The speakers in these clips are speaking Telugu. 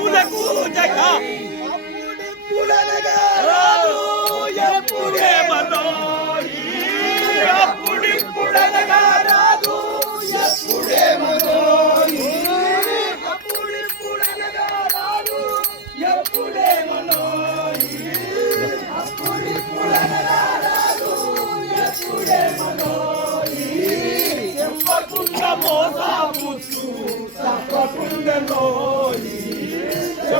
రావులకు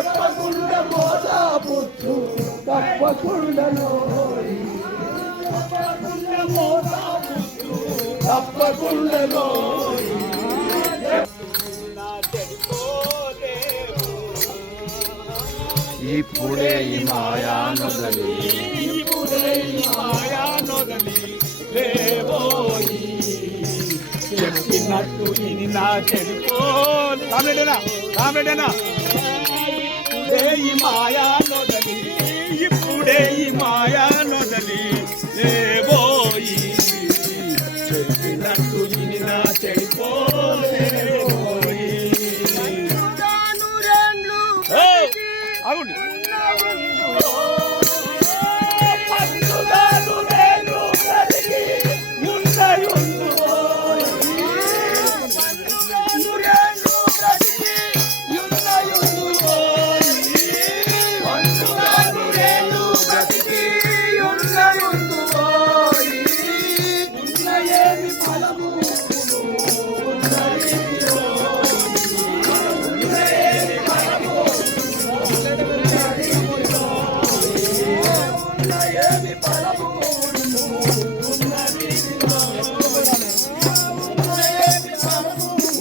తప్పకుండా మోసాపుచ్చు తప్పకుండలో నోరి ఇప్పుడే ఈ మాయా నొదలి. చెప్పినట్టు ఇది నా చెడిపో కామెడేనా? కామెడేనా? ఈ మాయా నొదలి ఇప్పుడే ఈ మాయా నొదలి. లేబోయి చెప్పినట్టు ఇది చెడిపోయి అవును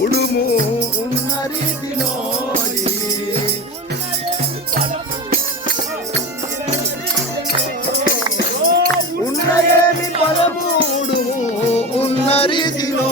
உடுமோ உன் அறிவினோடி உன்னயமி பலமூடுமோ உன் அறிவினோ